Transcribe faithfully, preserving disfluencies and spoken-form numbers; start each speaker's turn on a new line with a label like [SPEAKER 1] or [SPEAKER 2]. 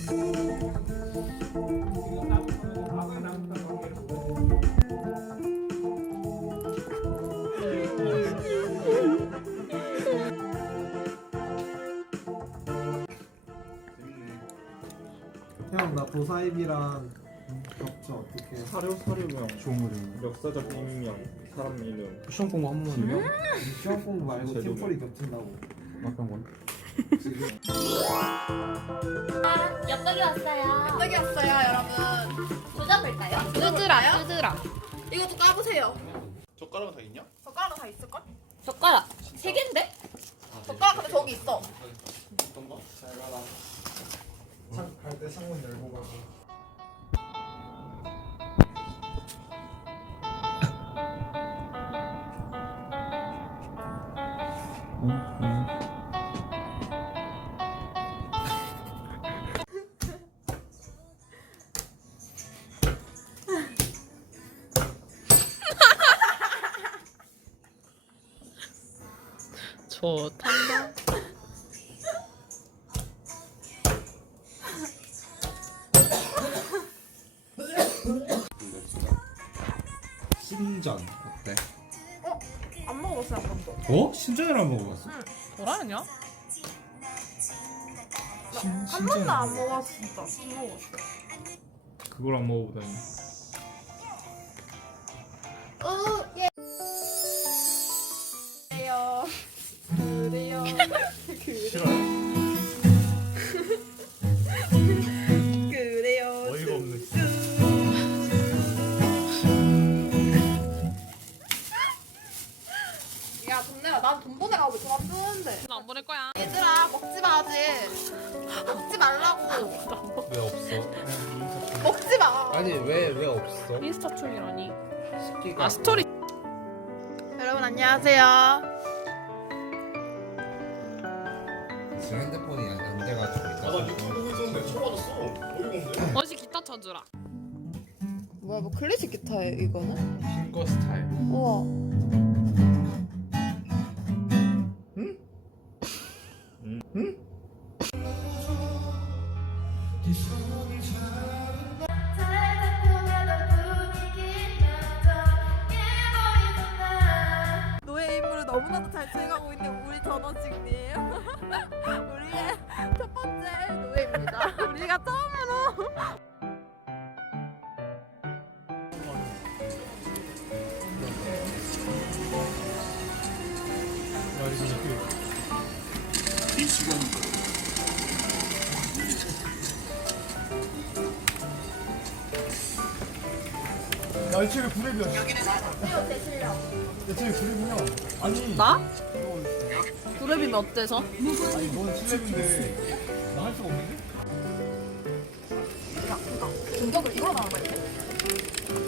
[SPEAKER 1] 형, 나 도사입이랑 겹쳐 어떻게?
[SPEAKER 2] 사료 사료명
[SPEAKER 3] 조물이요.
[SPEAKER 2] 역사적 인명 사람 이름
[SPEAKER 3] 시험 공부 한 번만요?
[SPEAKER 1] 시험 공부 말고
[SPEAKER 2] 제대로.
[SPEAKER 1] 팀플이 겹친다고.
[SPEAKER 3] 어떤 건?
[SPEAKER 1] 지금
[SPEAKER 4] 아, 엽떡이 왔어요.
[SPEAKER 5] 엽떡이 왔어요, 여러분.
[SPEAKER 4] 조잡을까요?
[SPEAKER 5] 뜯으라,
[SPEAKER 4] 뜯으라.
[SPEAKER 5] 이것도 까보세요.
[SPEAKER 6] 젓가락은 다 있냐?
[SPEAKER 5] 젓가락 다 있을걸?
[SPEAKER 4] 젓가락 세 개인데?
[SPEAKER 5] 젓가락 근데 저기 있어.
[SPEAKER 6] 어떤 거?
[SPEAKER 1] 잘 가라. 갈때 창문 열고 가고.
[SPEAKER 7] 좋단다.
[SPEAKER 3] 신전 어때?
[SPEAKER 5] 안 먹어봤어, 한 번도.
[SPEAKER 3] 어? 신전을 안 먹어봤어?
[SPEAKER 7] 뭐라냐?
[SPEAKER 3] 신,
[SPEAKER 5] 한 번도 안 먹어봤어, 진짜. 안 먹어봤어.
[SPEAKER 2] 그걸 안 먹어보다니.
[SPEAKER 5] 오, 예. 그래요. 그래요.
[SPEAKER 2] 싫어요?
[SPEAKER 5] 그래요.
[SPEAKER 2] 어이가 없네.
[SPEAKER 5] 야, 돈 내라. 난 돈 보내라고 돈 안 쓰는데.
[SPEAKER 7] 나 안 보낼 거야.
[SPEAKER 5] 얘들아, 먹지 마, 아직. 먹지 말라고.
[SPEAKER 3] 왜 없어?
[SPEAKER 5] 먹지 마.
[SPEAKER 3] 아니 왜 왜 없어?
[SPEAKER 7] 인스타 춤이라니.
[SPEAKER 3] 식기가
[SPEAKER 7] 아 스토리.
[SPEAKER 5] 여러분, 안녕하세요.
[SPEAKER 3] 지금 핸드폰이 안, 안 돼가지고
[SPEAKER 6] 아, 나 유튜브 보고 있었는데 처음 받았어. 어이가 없네.
[SPEAKER 7] 어시 기타 쳐주라.
[SPEAKER 5] 뭐야, 뭐 클래식 기타예요, 이거는?
[SPEAKER 3] 핑거 스타일.
[SPEAKER 5] 우와. 노예 임무를 너무나도 잘 수행하고 있는 우리 전원직님. 우리의 첫 번째 노예입니다. 우리가 처음으로
[SPEAKER 1] 나 일주일에 구렙이었어.
[SPEAKER 5] 이거 제 실력.
[SPEAKER 1] 일주일에 구렙이면 아니
[SPEAKER 7] 나? 구랩이면 어때서?
[SPEAKER 1] 아니 넌 칠렙인데 나 할 수가 없는데?
[SPEAKER 5] 공격을 이걸로 나온 거야, 이게?